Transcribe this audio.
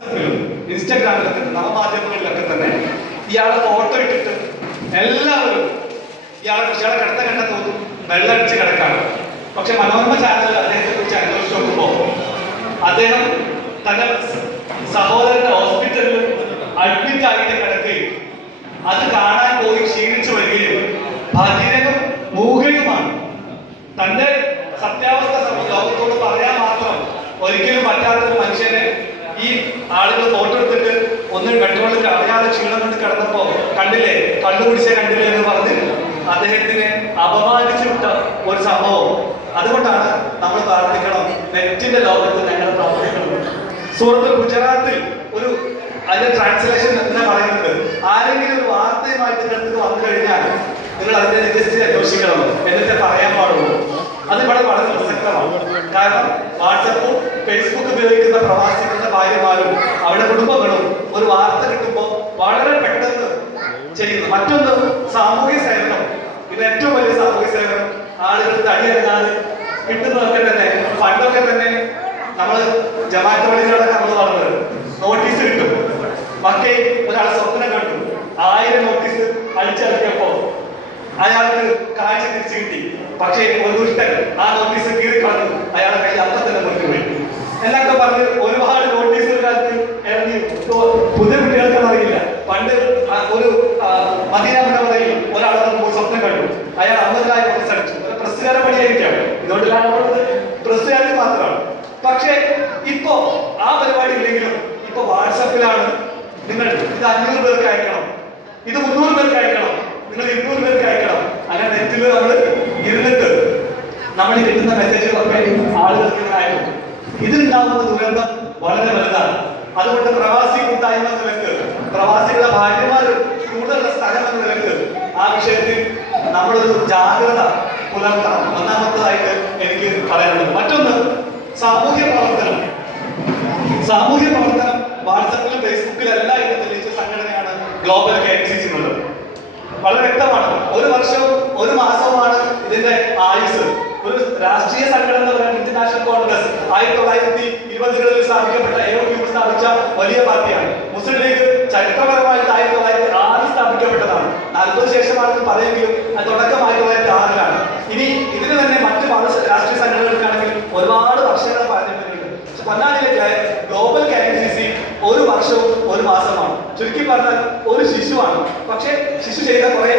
ഇൻസ്റ്റാഗ്രാമിലൊക്കെ നവമാധ്യമങ്ങളിലൊക്കെ തന്നെ ഇയാളെ ഫോട്ടോ ഇട്ടിട്ട് എല്ലാവരും ഇയാളെ കിടത്ത കണ്ട തോന്നും വെള്ളടിച്ച് കിടക്കാണ്. പക്ഷെ മനോരമ ചാനലിൽ അദ്ദേഹത്തെ കുറിച്ച് അന്വേഷിച്ച് നോക്കുമ്പോൾ അദ്ദേഹം തന്റെ സഹോദരന്റെ ഹോസ്പിറ്റലിൽ അഡ്മിറ്റ് ആയിട്ട് കിടക്കുകയും അത് കാണാൻ പോയി ക്ഷീണിച്ചു വരികയും ഭഗീരനും മൂകയുമാണ്. തന്റെ സത്യാവസ്ഥ ലോകത്തോട് പറയാൻ മാത്രം ഒരിക്കലും പറ്റാത്തൊരു മനുഷ്യനെ ഈ ആളുകൾ ഫോട്ടോ എടുത്തിട്ട് ഒന്ന് പെട്രോളിൽ അറിയാതെ ക്ഷീണം കൊണ്ട് കിടന്നപ്പോ കണ്ടില്ലേ, കണ്ടുപിടിച്ച കണ്ടില്ലേ എന്ന് പറഞ്ഞ് അദ്ദേഹത്തിനെ അപമാനിച്ചു വിട്ട ഒരു സംഭവം. അതുകൊണ്ടാണ് നമ്മൾ പ്രാർത്ഥിക്കണം, നെറ്റിന്റെ ലോകത്ത് ഞങ്ങൾ പ്രാർത്ഥിക്കണം. സൂറത്ത് ഗുജറാത്തിൽ ഒരു അതിന്റെ ട്രാൻസ്ലേഷൻ എന്ന് പറയുന്നത്, ആരെങ്കിലും ഒരു വാർത്തയുമായിട്ട് നിങ്ങൾക്ക് വന്നു കഴിഞ്ഞാൽ നിങ്ങൾ അതിന്റെ ജസ്റ്റ് അന്വേഷിക്കണം, എന്നിട്ട് പറയാൻ പാടുള്ളൂ. അത് ഇവിടെ വളരെ പ്രസക്തമാണ്. കാരണം വാട്സപ്പും ഫേസ്ബുക്ക് ഉപയോഗിക്കുന്ന പ്രവാസികളുടെ ഭാര്യമാരും അവരുടെ കുടുംബങ്ങളും ഒരു വാർത്ത കിട്ടുമ്പോൾ വളരെ പെട്ടെന്ന് ചെയ്യുന്നു. മറ്റൊന്ന് സാമൂഹ്യ സേവനം. ഇത് ഏറ്റവും വലിയ സാമൂഹ്യ സേവനം. ആളുകൾ തടിയെടുക്കാതെ കിട്ടുന്നതൊക്കെ തന്നെ പണ്ടൊക്കെ തന്നെ നമ്മൾ ജമാഅത്ത് പള്ളികളൊക്കെ നമ്മൾ പറഞ്ഞത് നോട്ടീസ് കിട്ടും. മക്കേ ഒരാൾ സ്വപ്നം കണ്ടു, 1000 നോട്ടീസ് അടിച്ചിറക്കിയപ്പോ അയാൾക്ക് കാഴ്ച തിരിച്ചു കിട്ടി. പക്ഷേ ഒരു ദുഷ്ടൻ ആ നോട്ടീസ് കീറി കളഞ്ഞു, അയാളെ കയ്യിൽ അപ്പം തന്നെ മുറിക്കുപോയി എന്നൊക്കെ പറഞ്ഞ് ഒരുപാട് നോട്ടീസുകാർക്ക് ഇറങ്ങി. പുതിയ കുട്ടികൾക്കൊന്നും അറിയില്ല. പണ്ട് ഒരു മദീന മുനവറയിൽ ഒരാൾ സ്വപ്നം കണ്ടു, അയാൾ 50,000 നോട്ടീസ് അടിച്ചു. പ്രസ്സുകാരെ പണിയായിരിക്കാം, ഇതുകൊണ്ട് കാണുന്നത് പ്രസ്സുകാർക്ക് മാത്രമാണ്. പക്ഷേ ഇപ്പോ ആ പരിപാടി ഇല്ലെങ്കിലും ഇപ്പൊ വാട്സപ്പിലാണ് നിങ്ങൾ ഇത് 500 പേർക്ക് അയക്കണം, ഇത് 300 പേർക്ക് അയക്കണം, നിങ്ങൾ 200 പേർക്ക് അയക്കണം. അങ്ങനെ നെറ്റിൽ നമ്മൾ ഇരുന്നിട്ട് നമ്മൾ കിട്ടുന്ന മെസ്സേജുകളൊക്കെ ആളുകൾക്ക് ഇങ്ങനെ അയക്കും. ഇതിലുണ്ടാകുന്ന ദുരന്തം വളരെ വലുതാണ്. അതുകൊണ്ട് പ്രവാസി കൂട്ടായ്മ നിലക്ക്, പ്രവാസികളുടെ ഭാര്യമാർ കൂടുതലുള്ള സ്ഥലം എന്ന നിലക്ക് ആ വിഷയത്തിൽ നമ്മളൊരു ജാഗ്രത പുലർത്തണം. ഒന്നാമത്തതായിട്ട് എനിക്ക് പറയാനുള്ളത്. മറ്റൊന്ന് സാമൂഹ്യ പ്രവർത്തനം. സാമൂഹ്യ പ്രവർത്തനം വാട്സപ്പിലും ഫേസ്ബുക്കിലും എല്ലാം ഇന്ന് തെളിയിച്ച സംഘടനയാണ് ഗ്ലോബൽ KMCC എന്നുള്ളത്. വളരെ വ്യക്തമാണ്. ഒരു വർഷവും ഒരു മാസവുമാണ് ഇതിന്റെ ആയുസ്. ഒരു രാഷ്ട്രീയ സംഘടന എന്ന് പറയുന്നത് ഇന്റർനാഷണൽ കോൺഗ്രസ് 1920കളിൽ സ്ഥാപിക്കപ്പെട്ട AOP സ്ഥാപിച്ച വലിയ പാർട്ടിയാണ്. മുസ്ലിം ലീഗ് ചരിത്രപരമായിട്ട് 1906 സ്ഥാപിക്കപ്പെട്ടതാണ്. 40 ശേഷമാണെന്ന് പറയുമെങ്കിലും അത് തുടക്കം 1906-ലാണ്. ഇനി ഇതിന് തന്നെ മറ്റു രാഷ്ട്രീയ സംഘടനകൾക്കാണെങ്കിൽ ഒരുപാട് വർഷങ്ങൾ പാരമ്പര്യമുണ്ട്. പൊന്നാനിയിലേക്ക് ഗ്ലോബൽ KMCC ഒരു വർഷവും ഒരു മാസമാണ്. ചുരുക്കി പറഞ്ഞാൽ ഒരു ശിശുവാണ്. പക്ഷെ ശിശു ചെയ്ത കുറെ